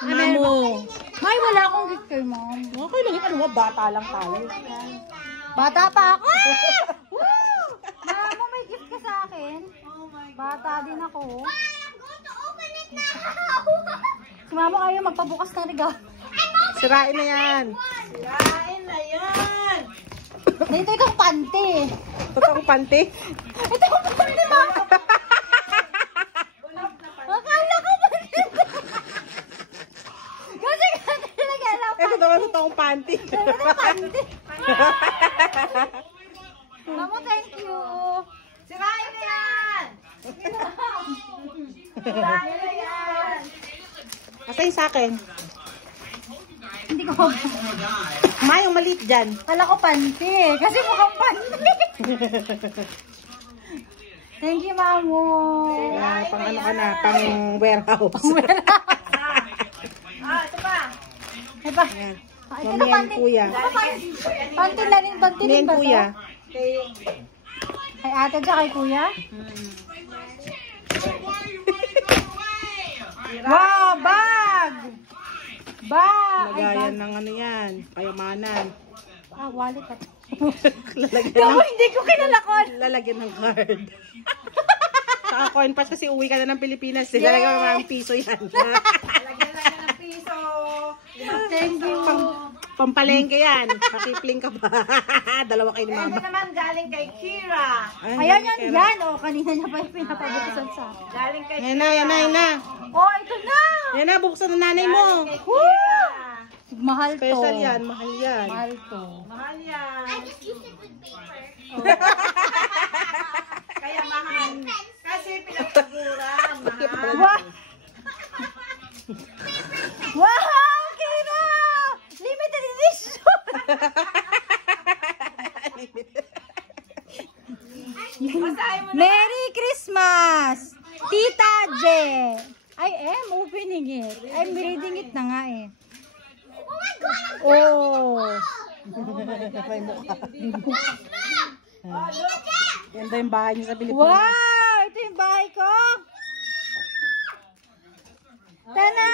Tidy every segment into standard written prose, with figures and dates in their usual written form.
Mamo. May, wala akong gift kay mom. Okay lang, ano ba? Bata lang tayo. Bata pa ako! Woo! Mamo, may gift ka sa akin. Bata din ako. Si mama ayaw magpabukas ng regalo. Sirain na yan. Kain na yan! Dito itong panty. Totoong panty. Ito ang panty, mama. Akala ko ba dito? Kasi talaga lang Ito daw ang totoong panty. Ito panty. Mamo, thank you. Sirain na yan! Sirain na yan! Asa yung sa akin? Hindi ko. Ma, yung maliit dyan. Kala ko panty. Kasi mukhang panty. Thank you, Mamo. Pang ano ka na, pang warehouse. Ito pa! Ay ba? Ayan. Ito Mami na and panty. kuya. Ito panty. Panty na rin. Panty Mami rin and ba to? kuya. Kay ate siya kay kuya? Wow, bag! Bag! Ay, Lagayan bag. ng ano yan, kayamanan. Ah, wallet at. Lalagyan ng, Hindi ko kinalakon. lalagyan ng card. Saka coin pass kasi uwi ka na ng Pilipinas. Lalagyan mo ng piso yan. Lagyan lang yan ng piso! Thank you. Pampalengke yan. Pakipling ka pa. Dalawa kayo ni Ito mama. naman galing kay Kira. Ayan yan, yan. Oh, kanina niya pa yung pinapabukasan sa akin. Galing kay Yan na, yan na, yan na. Oh, ito na. Yan na, buksan ng nanay mo. Kay Kira. Mahal to. Special yan, mahal yan. Mahal to. Mahal yan. Kaya mahal. Kasi pinagpagura. Mahal. Wow! Wow, Kira! Limited edition! Basahin mo na. Merry Christmas! Tita J! I am opening it. I'm reading it na nga eh. Oh! May mukha. Yan daw yung bahay niyo sa Pilipinas. Wow! Ito yung bahay ko! Tanan!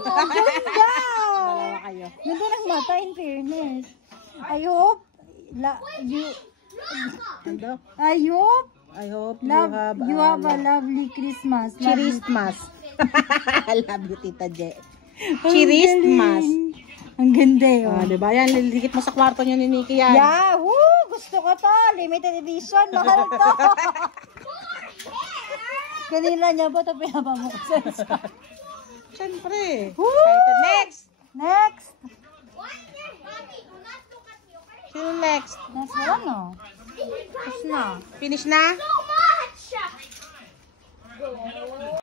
Ang ganda! Dalawa kayo. Ganda ng mata, in fairness. I hope, Ano? I I hope hope you have a lovely Christmas. Christmas. Love you, Tita Je. Ang Christmas. galing. Ang ganda yun. Ah, diba? Yan, lilikit mo sa kwarto niyo ni Nikki yan. Yeah, woo! Gusto ko to. Limited edition. Mahal to. Kanina niya ba ito pinapabukasan sa... Siyempre. Woo! Excited. Next! Next. Sino next? Next na lang, no? Tapos na. Finish na?